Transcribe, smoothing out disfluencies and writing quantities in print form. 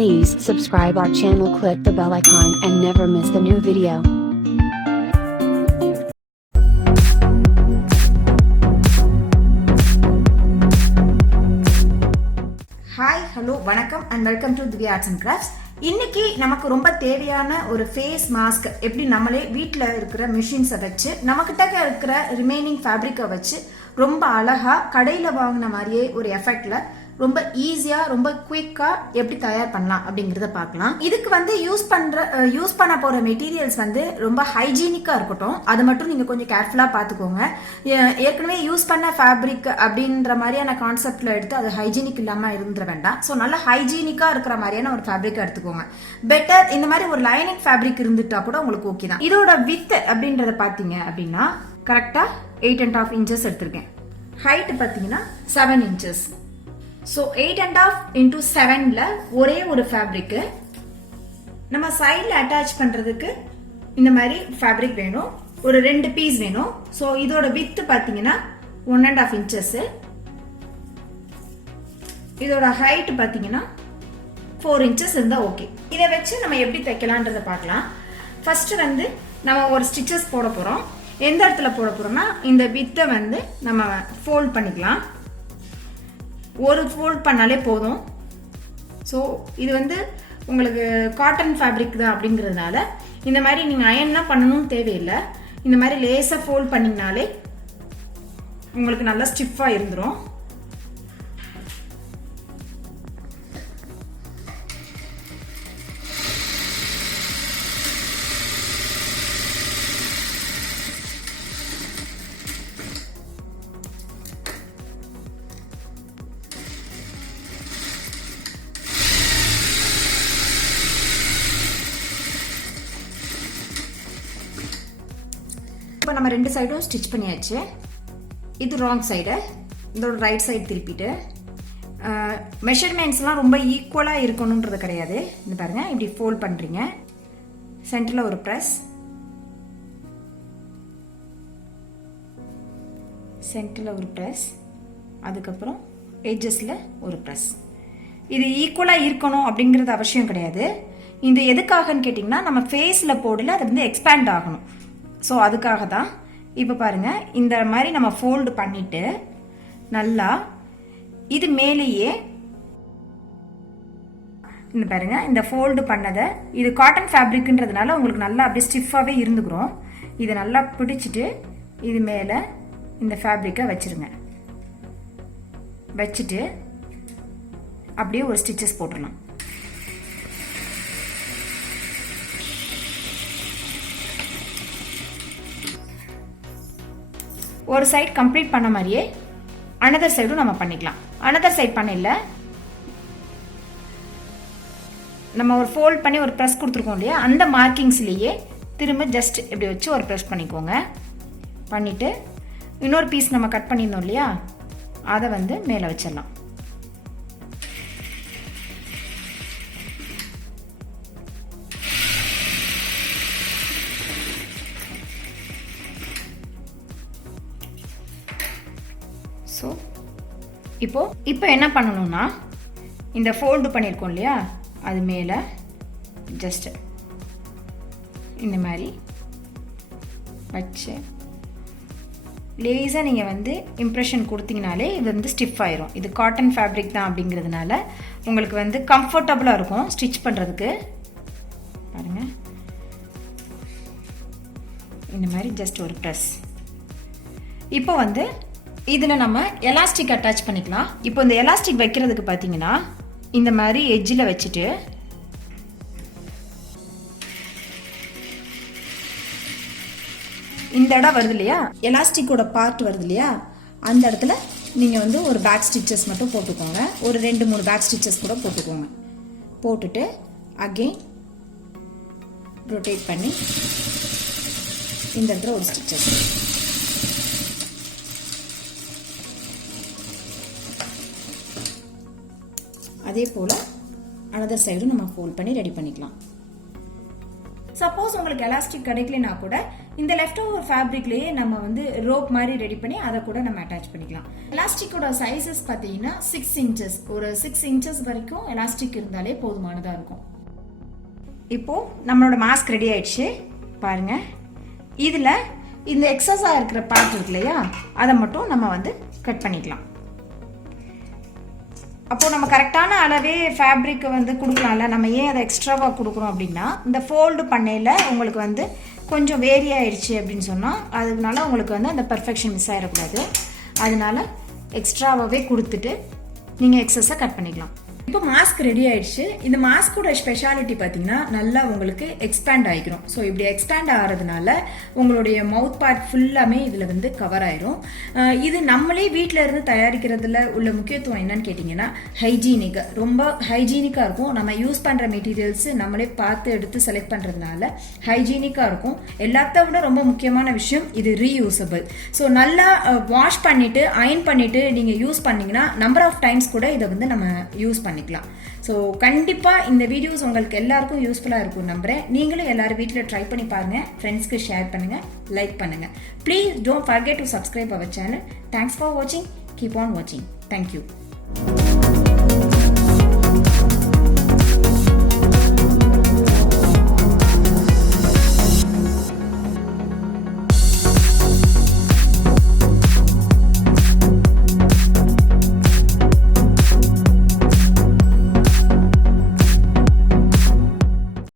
Please subscribe our channel, click the bell icon and never miss the new video. Hi, hello, vanakkam and welcome to Dhivya Arts and Crafts. இன்னைக்கு நமக்கு ரொம்ப தேவையான ஒரு face mask எப்படி நம்மளே வீட்ல இருக்கிற மெஷின்ஸை வச்சு நமக்கிட்ட இருக்கிற ரிமைனிங் ஃபேப்ரிக்கை வச்சு ரொம்ப அழகா கடையில வாங்கின மாதிரியே ஒரு எஃபெக்ட்ல ரொம்ப ஈஸியா ரொம்ப குயிக்கா எப்படி தயார் பண்ணலாம் அப்படிங்கறத பார்க்கலாம். இதுக்கு வந்து யூஸ் பண்ண போற மெட்டீரியல்ஸ் வந்து ரொம்ப ஹைஜீனிக்கா இருக்கட்டும். அது மட்டும் நீங்க கொஞ்சம் கேர்ஃபுல்லா பாத்துக்கோங்க. ஏற்கனவே யூஸ் பண்ண ஃபேப்ரிக் அப்படின்ற மாதிரியான கான்செப்ட்ல எடுத்து அது ஹைஜீனிக் இல்லாம இருந்துட வேண்டாம். ஸோ நல்லா ஹைஜீனிக்கா இருக்கிற மாதிரியான ஒரு ஃபேப்ரிக் எடுத்துக்கோங்க. பெட்டர் இந்த மாதிரி ஒரு லைனிங் ஃபேப்ரிக் இருந்துட்டா கூட உங்களுக்கு ஓகே தான். இதோட வித் அப்படின்றத பாத்தீங்க அப்படின்னா கரெக்டா 8.5 inches எடுத்திருக்கேன். ஹைட் பாத்தீங்கன்னா 7 inches. ஸோ 8.5 into 7ல ஒரே ஒரு ஃபேப்ரிக்கு நம்ம சைடில் அட்டாச் பண்றதுக்கு இந்த மாதிரி ஃபேப்ரிக் வேணும். ஒரு 2 பீஸ் வேணும். ஸோ இதோட வித் பார்த்தீங்கன்னா 1.5 inches. இதோட ஹைட் பார்த்தீங்கன்னா 4 inches இருந்தால் ஓகே. இதை வச்சு நம்ம எப்படி தைக்கலான்றதை பார்க்கலாம். ஃபர்ஸ்ட் வந்து நம்ம ஒரு ஸ்டிச்சஸ் போட போகிறோம். எந்த இடத்துல போட போகிறோம்னா இந்த வித்தை வந்து நம்ம ஃபோல்ட் பண்ணிக்கலாம். ஒரு ஃபோல்ட் பண்ணாலே போதும். ஸோ இது வந்து உங்களுக்கு காட்டன் ஃபேப்ரிக் தான் அப்படிங்கிறதுனால இந்த மாதிரி நீங்கள் அயன்னா பண்ணணும்னு தேவையில்லை. இந்த மாதிரி லேசாக ஃபோல்ட் பண்ணிங்கனாலே உங்களுக்கு நல்லா ஸ்டிஃபாக இருந்துடும். இப்போ நம்ம ரெண்டு சைடும் ஸ்டிச் பண்ணியாச்சு. இது ராங் சைடு, இதோட ரைட் சைடு திருப்பிட்டு மெஷர்மெண்ட்ஸ்லாம் ரொம்ப ஈக்குவலாக இருக்கணுன்றது கிடையாது. இந்த பாருங்க, இப்படி ஃபோல்ட் பண்ணுறீங்க. சென்டரில் ஒரு ப்ரெஸ், சென்டரில் ஒரு ப்ரெஸ், அதுக்கப்புறம் எட்ஜஸில் ஒரு ப்ரெஸ். இது ஈக்குவலாக இருக்கணும் அப்படிங்கிறது அவசியம் கிடையாது. இது எதுக்காகன்னு கேட்டிங்கன்னா நம்ம ஃபேஸில் போடல அது வந்து எக்ஸ்பேண்ட் ஆகணும். ஸோ அதுக்காக தான். இப்போ பாருங்கள், இந்த மாதிரி நம்ம ஃபோல்டு பண்ணிவிட்டு நல்லா இது மேலேயே இந்த பாருங்கள், இந்த ஃபோல்டு பண்ணதை இது காட்டன் ஃபேப்ரிக்ன்றதுனால உங்களுக்கு நல்லா அப்படியே ஸ்டிஃபாகவே இருந்துக்கிறோம். இதை நல்லா பிடிச்சிட்டு இது மேலே இந்த ஃபேப்ரிக்கை வச்சுருங்க. வச்சுட்டு அப்படியே ஒரு ஸ்டிச்சஸ் போட்டுடலாம். ஒரு சைட் கம்ப்ளீட் பண்ண மாதிரியே அனதர் சைடும் நம்ம பண்ணிக்கலாம். அனதர் சைட் பண்ணல நம்ம ஒரு ஃபோல்ட் பண்ணி ஒரு ப்ரெஸ் கொடுத்துருக்கோம் இல்லையா, அந்த மார்க்கிங்ஸ்லேயே திரும்ப ஜஸ்ட் இப்படி வச்சு ஒரு ப்ரெஸ் பண்ணிக்கோங்க. பண்ணிவிட்டு இன்னொரு பீஸ் நம்ம கட் பண்ணியிருந்தோம் இல்லையா, அதை வந்து மேலே வச்சிடலாம். ஸோ இப்போ என்ன பண்ணணும்னா இந்த ஃபோல்டு பண்ணியிருக்கோம் இல்லையா, அது மேலே ஜஸ்ட் இந்த மாதிரி வச்சு லேஸாக நீங்கள் வந்து இம்ப்ரெஷன் கொடுத்தீங்கனாலே இது வந்து ஸ்டிஃப் ஆயிரும். இது காட்டன் ஃபேப்ரிக் தான் அப்படிங்கிறதுனால உங்களுக்கு வந்து கம்ஃபர்டபுளாக இருக்கும் ஸ்டிச் பண்ணுறதுக்கு. பாருங்கள், இந்த மாதிரி ஜஸ்ட் ஒரு ப்ரெஸ். இப்போ வந்து இதில் நம்ம எலாஸ்டிக் அட்டாச் பண்ணிக்கலாம். இப்போ இந்த எலாஸ்டிக் வைக்கிறதுக்கு பார்த்தீங்கன்னா இந்த மாதிரி எட்ஜில் வச்சுட்டு இந்த இடம் வருது இல்லையா, எலாஸ்டிக்கோட பார்ட் வருது இல்லையா, அந்த இடத்துல நீங்கள் வந்து ஒரு பேக் ஸ்டிச்சஸ் மட்டும் போட்டுக்கோங்க. ஒரு 2-3 பேக் ஸ்டிச்சஸ் கூட போட்டுக்கோங்க. போட்டுட்டு அகெயின் ரொட்டேட் பண்ணி இந்த இடத்துல ஒரு ஸ்டிச்சஸ். அதே போல் அனதர் சைடும் நம்ம ஃபோல்ட் பண்ணி ரெடி பண்ணிக்கலாம். சப்போஸ் உங்களுக்கு எலாஸ்டிக் கிடைக்கலனா கூட இந்த லெஃப்ட் ஓவர் ஃபேப்ரிக்லேயே நம்ம வந்து ரோப் மாதிரி ரெடி பண்ணி அதை கூட நம்ம அட்டாச் பண்ணிக்கலாம். எலாஸ்டிக்கோட சைஸஸ் பார்த்தீங்கன்னா 6 இன்ச்சஸ், ஒரு 6 இன்ச்சஸ் வரைக்கும் எலாஸ்டிக் இருந்தாலே போதுமானதாக இருக்கும். இப்போது நம்மளோட மாஸ்க் ரெடி ஆயிடுச்சு பாருங்க. இதில் இந்த எக்ஸஸாக இருக்கிற பார்ட் இருக்கு இல்லையா, அதை மட்டும் நம்ம வந்து கட் பண்ணிக்கலாம். அப்போது நம்ம கரெக்டான அளவே ஃபேப்ரிக்கை வந்து கொடுக்கலாம்ல, நம்ம ஏன் அதை எக்ஸ்ட்ராவாக கொடுக்குறோம் அப்படின்னா, இந்த ஃபோல்டு பண்ணையில் உங்களுக்கு வந்து கொஞ்சம் வேரி ஆயிடுச்சு அப்படின்னு சொன்னால் அதனால உங்களுக்கு வந்து அந்த பர்ஃபெக்ஷன் மிஸ் ஆகிடக்கூடாது. அதனால எக்ஸ்ட்ராவாகவே கொடுத்துட்டு நீங்கள் எக்ஸஸை கட் பண்ணிக்கலாம். இப்போ மாஸ்க் ரெடி ஆயிடுச்சு. இந்த மாஸ்கோட ஸ்பெஷாலிட்டி பார்த்தீங்கன்னா நல்லா உங்களுக்கு எக்ஸ்பேண்ட் ஆகிக்கிறோம். ஸோ இப்படி எக்ஸ்பேண்ட் ஆகிறதுனால உங்களுடைய மவுத் பார்ட் ஃபுல்லாமே இதில் வந்து கவர் ஆயிரும். இது நம்மளே வீட்டில் இருந்து தயாரிக்கிறதுல உள்ள முக்கியத்துவம் என்னன்னு கேட்டிங்கன்னா ஹைஜீனிக், ரொம்ப ஹைஜீனிக்காக இருக்கும். நம்ம யூஸ் பண்ணுற மெட்டீரியல்ஸ் நம்மளே பார்த்து எடுத்து செலக்ட் பண்ணுறதுனால ஹைஜீனிக்காக இருக்கும். எல்லாத்த விட ரொம்ப முக்கியமான விஷயம் இது ரீயூசபிள். ஸோ நல்லா வாஷ் பண்ணிவிட்டு அயன் பண்ணிவிட்டு நீங்கள் யூஸ் பண்ணிங்கன்னா நம்பர் ஆஃப் டைம்ஸ் கூட இதை வந்து நம்ம யூஸ் பண்ணிக்கலாம். ஸோ கண்டிப்பாக இந்த வீடியோஸ் உங்களுக்கு எல்லாருக்கும் யூஸ்ஃபுல்லாக இருக்கும் நம்புறேன். நீங்களும் எல்லாரும் வீட்டில் ட்ரை பண்ணி பாருங்கள், ஃப்ரெண்ட்ஸ்க்கு ஷேர் பண்ணுங்கள், லைக் பண்ணுங்கள். Please don't forget to subscribe our channel. Thanks for வாட்சிங். கீப் ஆன் வாட்சிங். தேங்க்யூ.